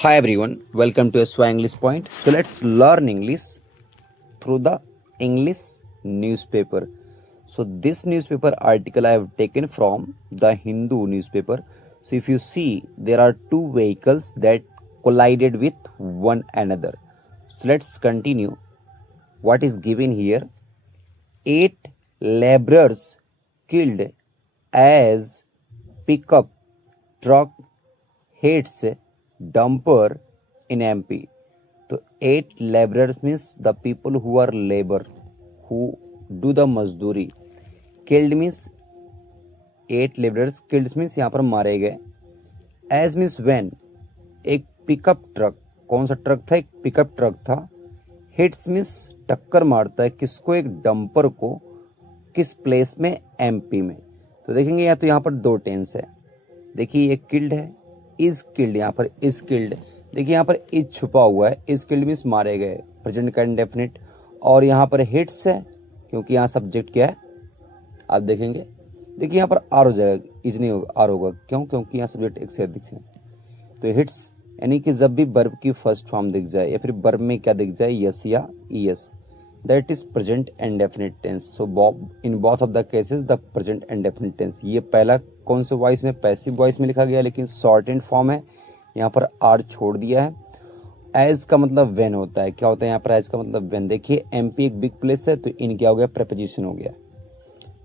Hi everyone, welcome to SY English Point. So let's learn English through the English newspaper. So this newspaper article I have taken from the Hindu newspaper. So if you see, there are two vehicles that collided with one another. So let's continue. What is given here? 8 laborers killed as pickup truck hits dumper in MP. So 8 laborers means the people who are labor, who do the मजदूरी. Killed means 8 laborers killed means यहाँ पर मारे गए. As means when एक pickup truck, कौन सा truck था? एक पिकअप ट्रक था. हिट्स मीन्स टक्कर मारता है किसको? एक डंपर को. किस प्लेस में? एमपी में. तो देखेंगे या तो यहाँ पर दो टेंस है. देखिए ये किल्ड है, इज किल्ड, यहाँ पर इज किल्ड. देखिए यहाँ पर इज छुपा हुआ है. इज किल्ड मीन्स मारे गए, प्रेजेंट का इंडेफिनिट. और यहाँ पर हिट्स है क्योंकि यहाँ सब्जेक्ट क्या है आप देखेंगे. देखिए यहाँ पर आर हो जाएगा, इज नहीं होगा, आर होगा. क्यों? क्योंकि यहाँ सब्जेक्ट एक से अधिक है. तो हिट्स यानी कि जब भी वर्ब की फर्स्ट फॉर्म दिख जाए या फिर वर्ब में क्या दिख जाए, यस या E S, that is present indefinite tense. So in both of the cases the present indefinite tense. ये पहला कौन से वॉइस में? पैसिव वॉइस में लिखा गया, लेकिन शॉर्ट एंड फॉर्म है. यहाँ पर आर छोड़ दिया है. एज का मतलब वेन होता है. क्या होता है यहाँ पर? एज का मतलब वेन. देखिए एमपी एक बिग प्लेस है तो इन क्या हो गया? प्रेपोजिशन हो गया.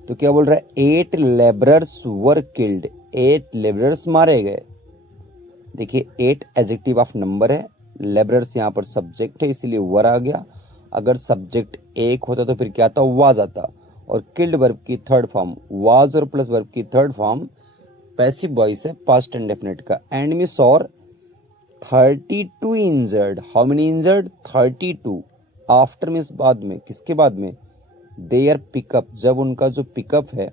तो क्या बोल रहा है? 8 लेबरर्स वर किल्ड. 8 लेबरर्स मारे गए. देखिए 8 एडजेक्टिव ऑफ नंबर है, लेबरर्स यहाँ पर सब्जेक्ट है इसलिए वर आ गया. अगर सब्जेक्ट एक होता तो फिर क्या आता? वाज आता. और किल्ड वर्ब की थर्ड फॉर्म वाज और प्लस वर्ब की थर्ड फॉर्म पैसिव वॉइस है पास्ट इंडेफिनिट का. एंड मिस और 32 injured. How many injured? 32. After means बाद में. किसके बाद में? Their pickup. जब उनका जो पिकअप है,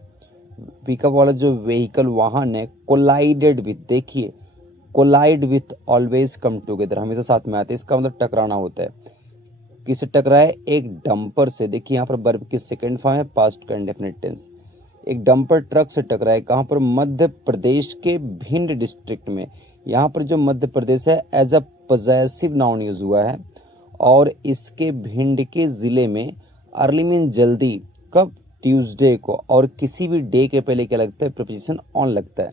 पिकअप वाला जो व्हीकल वाहन है, कोलाइडेड विथ. देखिए collide with always come together, हमेशा साथ में आते हैं. इसका मतलब टकराना होता है. किससे टकराए? एक डंपर से. देखिए यहाँ पर वर्ब की सेकंड फॉर्म है पास्ट का इंडेफिनिट टेंस. एक डंपर ट्रक से टकराए. कहाँ पर? मध्य प्रदेश के भिंड डिस्ट्रिक्ट में. यहाँ पर जो मध्य प्रदेश है as a possessive noun use हुआ है. और इसके भिंड के जिले में अर्ली मीन जल्दी. कब? ट्यूसडे को. और किसी भी डे के पहले क्या लगता है? प्रीपोजिशन ऑन लगता है.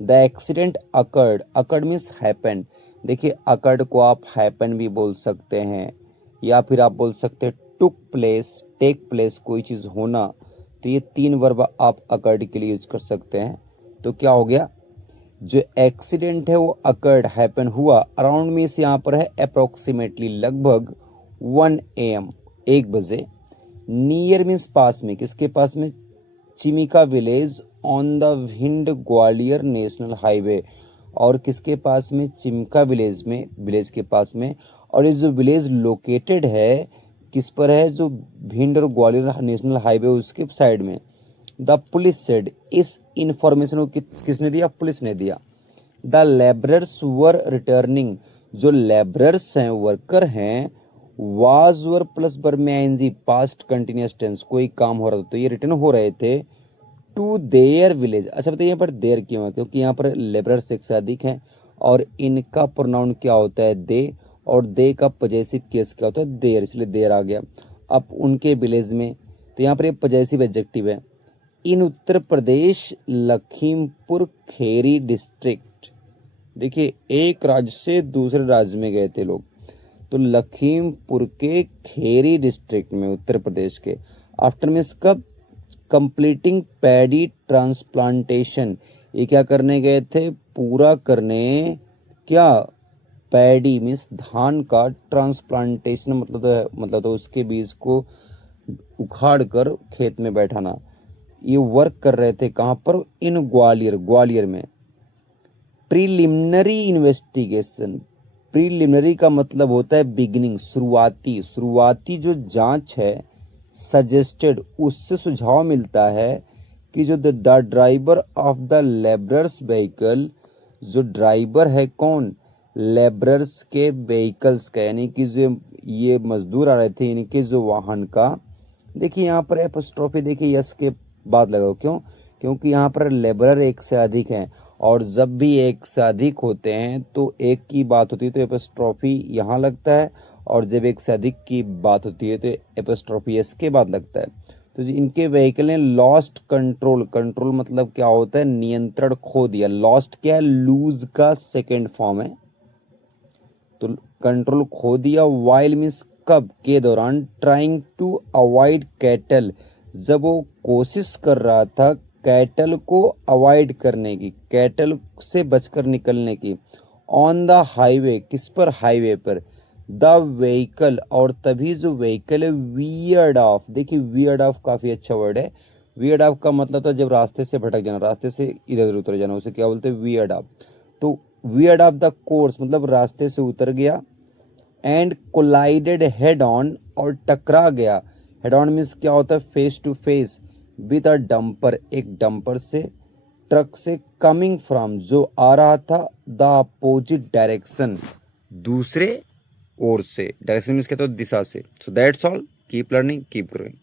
The accident occurred. Occurred means happen. देखिए अकर्ड को आप हैपन भी बोल सकते हैं, या फिर आप बोल सकते हैं टुक प्लेस, टेक प्लेस, कोई चीज़ होना. तो ये 3 वर्ब आप अकर्ड के लिए यूज कर सकते हैं. तो क्या हो गया? जो एक्सीडेंट है वो अकर्ड, हैपन हुआ. अराउंड मीन्स यहाँ पर है अप्रोक्सीमेटली, लगभग 1 AM 1 बजे. नियर मीन्स पास में. किसके पास में? Chimika village on the Bhind Gwalior national highway. और किसके पास में? चिमका विलेज में, विलेज के पास में. और ये जो विलेज लोकेटेड है किस पर है? जो भिंड और ग्वालियर नेशनल हाईवे उसके साइड में. The police said. इस इंफॉर्मेशन को किसने दिया? पुलिस ने दिया. The labourers were returning. जो लेबरर्स हैं, वर्कर हैं, वाज वर प्लस वर्ब में आईएनजी पास्ट कंटिन्यूअस टेंस. कोई काम हो रहा था तो ये रिटर्न हो रहे थे टू देयर विलेज. अच्छा बताइए यहाँ पर देयर क्यों है? क्योंकि यहाँ पर लेबरर्स एक से अधिक हैं और इनका प्रोनाउन क्या होता है? दे. और दे का पॉजेसिव केस क्या होता है? देयर, इसलिए देयर आ गया. अब उनके विलेज में, तो यहाँ पर ये पॉजेसिव एडजेक्टिव है. इन उत्तर प्रदेश लखीमपुर खेरी डिस्ट्रिक्ट. देखिए एक राज्य से दूसरे राज्य में गए थे लोग, तो लखीमपुर के खेरी डिस्ट्रिक्ट में उत्तर प्रदेश के. आफ्टर मीन्स कब? Completing paddy transplantation. ये क्या करने गए थे? पूरा करने. क्या? पैडी मीन्स धान का, ट्रांसप्लांटेशन मतलब तो उसके बीज को उखाड़ कर खेत में बैठाना. ये वर्क कर रहे थे कहाँ पर? इन ग्वालियर, ग्वालियर में. Preliminary investigation. प्रीलिमिनरी का मतलब होता है बिगिनिंग, शुरुआती. शुरुआती जो जांच है, सजेस्टेड, उससे सुझाव मिलता है कि जो the driver of the labourers vehicle, जो ड्राइवर है कौन? लेबरर्स के व्हीकल्स का, यानी कि जो ये मजदूर आ रहे थे इनके जो वाहन का. देखिए यहाँ पर एपोस्ट्रोफी, देखिए यस के बाद लगाओ. क्यों? क्योंकि यहाँ पर लेबरर एक से अधिक हैं और जब भी एक से अधिक होते हैं तो एक की बात होती है तो एपोस्ट्रोफी यहाँ लगता है, और जब एक से अधिक की बात होती है तो एपोस्ट्रोफी एस के बाद लगता है। तो जी इनके व्हीकल ने लॉस्ट कंट्रोल, कंट्रोल मतलब क्या होता है, नियंत्रण खो दिया। लॉस्ट क्या है, लूज का सेकेंड फॉर्म है, तो कंट्रोल खो दिया। वाइल मीन्स कब, के दौरान। ट्राइंग टू अवॉइड कैटल, जब वो कोशिश कर रहा था कैटल को अवॉइड करने की, कैटल से बचकर निकलने की। ऑन द हाईवे, किस पर, हाईवे पर। द व्हीकल, और तभी जो व्हीकल है वियर्ड ऑफ, देखिए वियर्ड ऑफ काफी अच्छा वर्ड है। वियर्ड ऑफ का मतलब था जब रास्ते से भटक जाना, रास्ते से इधर उधर उतर जाना, उसे क्या बोलते हैं, वियर्ड ऑफ। तो वियर्ड ऑफ द कोर्स मतलब रास्ते से उतर गया। एंड कोलाइडेड हेड ऑन, और टकरा गया। हेड ऑन मीन्स क्या होता है, face to face. With a dumper, एक डंपर से, ट्रक से। कमिंग फ्रॉम, जो आ रहा था। द अपोजिट डायरेक्शन, दूसरे ओर से। डायरेक्शन मीन्स क्या होता है, दिशा से। So that's all, keep learning, keep growing.